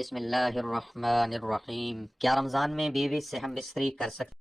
بسم اللہ الرحمن الرحیم۔ کیا رمضان میں بیوی سے ہم بستری کر سکتے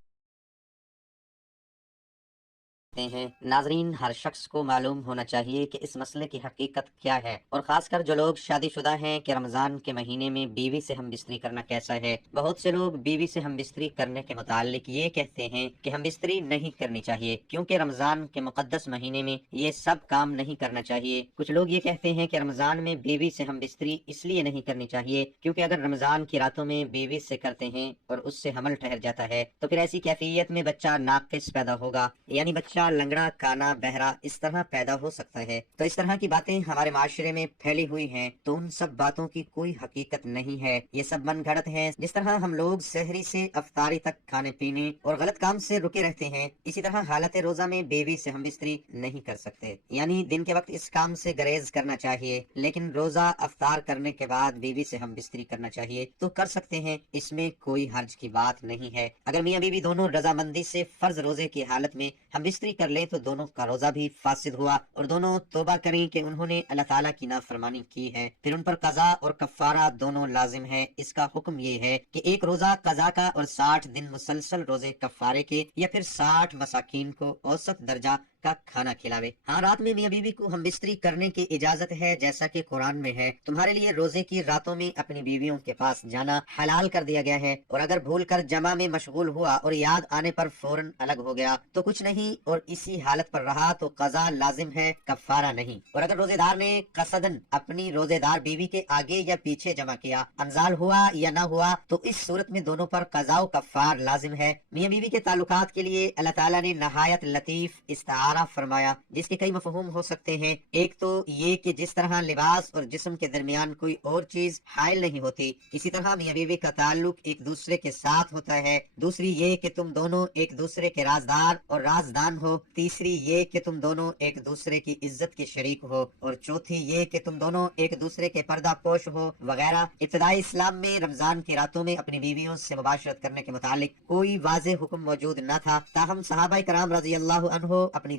ہیں؟ ناظرین، ہر شخص کو معلوم ہونا چاہیے کہ اس مسئلے کی حقیقت کیا ہے، اور خاص کر جو لوگ شادی شدہ ہیں کہ رمضان کے مہینے میں بیوی سے ہم بستری کرنا کیسا ہے۔ بہت سے لوگ بیوی سے ہم بستری کرنے کے متعلق یہ کہتے ہیں کہ ہم بستری نہیں کرنی چاہیے کیونکہ رمضان کے مقدس مہینے میں یہ سب کام نہیں کرنا چاہیے۔ کچھ لوگ یہ کہتے ہیں کہ رمضان میں بیوی سے ہم بستری اس لیے نہیں کرنی چاہیے کیونکہ اگر رمضان کی راتوں میں بیوی سے کرتے ہیں اور اس سے حمل ٹھہر جاتا ہے تو پھر ایسی کیفیت میں بچہ ناقص پیدا ہوگا، یعنی بچہ لنگڑا، کانا، بہرا اس طرح پیدا ہو سکتا ہے۔ تو اس طرح کی باتیں ہمارے معاشرے میں پھیلی ہوئی ہیں، تو ان سب باتوں کی کوئی حقیقت نہیں ہے، یہ سب من گھڑت ہیں۔ جس طرح ہم لوگ سحری سے افطاری تک کھانے پینے اور غلط کام سے رکے رہتے ہیں، اسی طرح حالت روزہ میں بیوی سے ہم بستری نہیں کر سکتے، یعنی دن کے وقت اس کام سے گریز کرنا چاہیے، لیکن روزہ افطار کرنے کے بعد بیوی سے ہم بستری کرنا چاہیے تو کر سکتے ہیں، اس میں کوئی حرج کی بات نہیں ہے۔ اگر میاں بیوی دونوں رضامندی سے فرض روزے کی حالت میں ہم بستری کر لیں تو دونوں کا روزہ بھی فاسد ہوا، اور دونوں توبہ کریں کہ انہوں نے اللہ تعالیٰ کی نافرمانی کی ہے، پھر ان پر قضا اور کفارہ دونوں لازم ہے۔ اس کا حکم یہ ہے کہ ایک روزہ قضا کا اور 60 دن مسلسل روزے کفارے کے، یا پھر 60 مساکین کو اوسط درجہ کا کھانا کھلاوے۔ ہاں، رات میں میاں بیوی کو ہم بستری کرنے کی اجازت ہے، جیسا کہ قرآن میں ہے، تمہارے لیے روزے کی راتوں میں اپنی بیویوں کے پاس جانا حلال کر دیا گیا ہے، اور اگر بھول کر جمع میں مشغول ہوا اور یاد آنے پر فوراً الگ ہو گیا تو کچھ نہیں، اور اسی حالت پر رہا تو قضا لازم ہے، کفارہ نہیں۔ اور اگر روزے دار نے قصدن اپنی روزے دار بیوی کے آگے یا پیچھے جمع کیا، انزال ہوا یا نہ ہوا، تو اس صورت میں دونوں پر قضا و کفار لازم ہے۔ میاں بیوی کے تعلقات کے لیے اللہ تعالیٰ نے نہایت لطیف استعارہ فرمایا، جس کے کئی مفہوم ہو سکتے ہیں۔ ایک تو یہ کہ جس طرح لباس اور جسم کے درمیان کوئی اور چیز حائل نہیں ہوتی، اسی طرح میاں بیوی کا تعلق ایک دوسرے کے ساتھ ہوتا ہے۔ دوسری یہ کہ تم دونوں ایک دوسرے کے رازدار اور رازدان ہو۔ تیسری یہ کہ تم دونوں ایک دوسرے کی عزت کے شریک ہو، اور چوتھی یہ کہ تم دونوں ایک دوسرے کے پردہ پوش ہو وغیرہ۔ ابتدائی اسلام میں رمضان کی راتوں میں اپنی بیویوں سے مباشرت کرنے کے متعلق کوئی واضح حکم موجود نہ تھا، تاہم صحابہ کرام رضی اللہ عنہ اپنی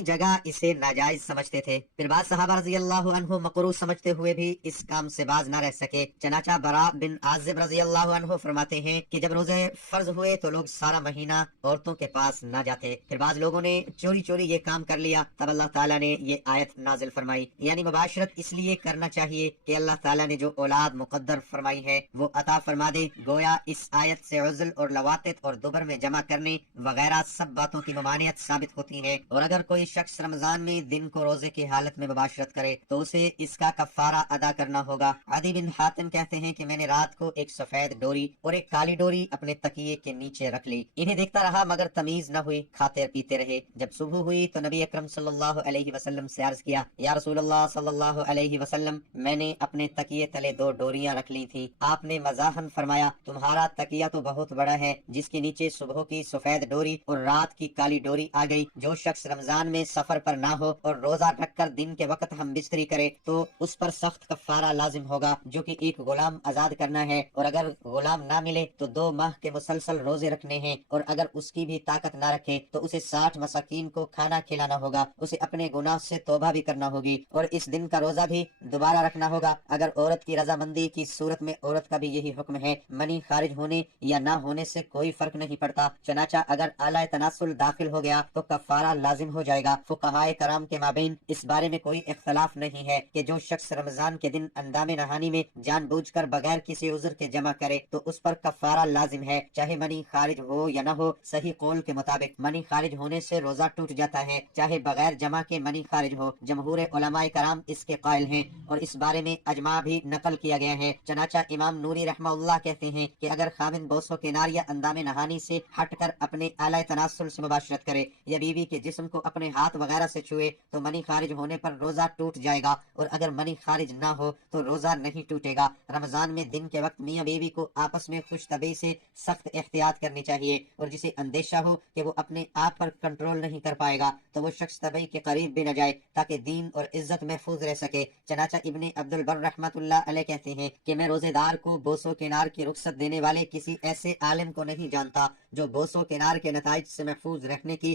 جگہ اسے ناجائز سمجھتے تھے۔ پھر بعض صحابہ رضی اللہ عنہ مکروہ سمجھتے ہوئے بھی اس کام سے باز نہ رہ سکے۔ چنانچہ براء بن عازب رضی اللہ عنہ فرماتے ہیں کہ جب روزے فرض ہوئے تو لوگ سارا مہینہ عورتوں کے پاس نہ جاتے، پھر بعض لوگوں نے چوری چوری یہ کام کر لیا، تب اللہ تعالیٰ نے یہ آیت نازل فرمائی، یعنی مباشرت اس لیے کرنا چاہیے کہ اللہ تعالیٰ نے جو اولاد مقدر فرمائی ہے وہ عطا فرما دے۔ گویا اس آیت سے عزل اور لواطت اور دبر میں جمع کرنے وغیرہ سب باتوں کی ممانعت ثابت ہوتی ہے، اور اگر کوئی شخص رمضان میں دن کو روزے کی حالت میں مباشرت کرے تو اسے اس کا کفارہ ادا کرنا ہوگا۔ عدی بن حاتم کہتے ہیں کہ میں نے رات کو ایک سفید ڈوری اور ایک کالی ڈوری اپنے تکیے کے نیچے رکھ لی، انہیں دیکھتا رہا مگر تمیز نہ ہوئی، کھاتے پیتے رہے۔ جب صبح ہوئی تو نبی اکرم صلی اللہ علیہ وسلم سے عرض کیا، یا رسول اللہ صلی اللہ علیہ وسلم، میں نے اپنے تکیے تلے 2 ڈوریاں رکھ لی تھیں۔ آپ نے مزاحن فرمایا، تمہارا تکیہ تو بہت بڑا ہے، جس کے نیچے صبح کی سفید ڈوری اور رات کی کالی ڈوری آ گئی۔ جو شخص رمضان میں سفر پر نہ ہو اور روزہ رکھ کر دن کے وقت ہم بستری کرے تو اس پر سخت کفارہ لازم ہوگا، جو کہ ایک غلام آزاد کرنا ہے، اور اگر غلام نہ ملے تو 2 ماہ کے مسلسل روزے رکھنے ہیں، اور اگر اس کی بھی طاقت نہ رکھے تو اسے 60 مساکین کو کھانا کھلانا ہوگا۔ اسے اپنے گناہ سے توبہ بھی کرنا ہوگی، اور اس دن کا روزہ بھی دوبارہ رکھنا ہوگا۔ اگر عورت کی رضامندی کی صورت میں عورت کا بھی یہی حکم ہے، منی خارج ہونے یا نہ ہونے سے کوئی فرق نہیں پڑتا، چنانچہ اگر اعلی تناسل داخل ہو گیا تو کفارہ لازم ہو جائے گا۔ فقہائے کرام کے مابین اس بارے میں کوئی اختلاف نہیں ہے کہ جو شخص رمضان کے دن اندام نہانی میں جان بوجھ کر بغیر کسی عذر کے جمع کرے تو اس پر کفارہ لازم ہے، چاہے منی خارج ہو یا نہ ہو۔ صحیح قول کے مطابق منی خارج ہونے سے روزہ ٹوٹ جاتا ہے، چاہے بغیر جمع کے منی خارج ہو۔ جمہور علماء کرام اس کے قائل ہیں، اور اس بارے میں اجماع بھی نقل کیا گیا ہے۔ چنانچہ امام نوری رحمہ اللہ کہتے ہیں کہ اگر خامن بوسو کنار یا اندام نہانی سے ہٹ کر اپنے اعلی تناسل سے مباشرت کرے یا بیوی کے جسم کو اپنے ہاتھ وغیرہ سے چھوئے تو منی خارج ہونے پر روزہ ٹوٹ جائے گا، اور اگر منی خارج نہ ہو تو روزہ نہیں ٹوٹے گا۔ رمضان میں دن کے وقت میاں بیوی کو آپس میں خوش طبعی سے سخت احتیاط کرنی چاہیے، اور جسے اندیشہ ہو کہ وہ اپنے آپ پر کنٹرول نہیں کر پائے گا تو وہ شخص طبعی کے قریب بھی نہ جائے تاکہ دین اور عزت محفوظ رہ سکے۔ چنانچہ ابن عبد البر رحمۃ اللہ علیہ کہتے ہیں کہ میں روزے دار کو بوسو کنار کی رخصت دینے والے کسی ایسے عالم کو نہیں جانتا جو بوسو کنار کے نتائج سے محفوظ رکھنے کی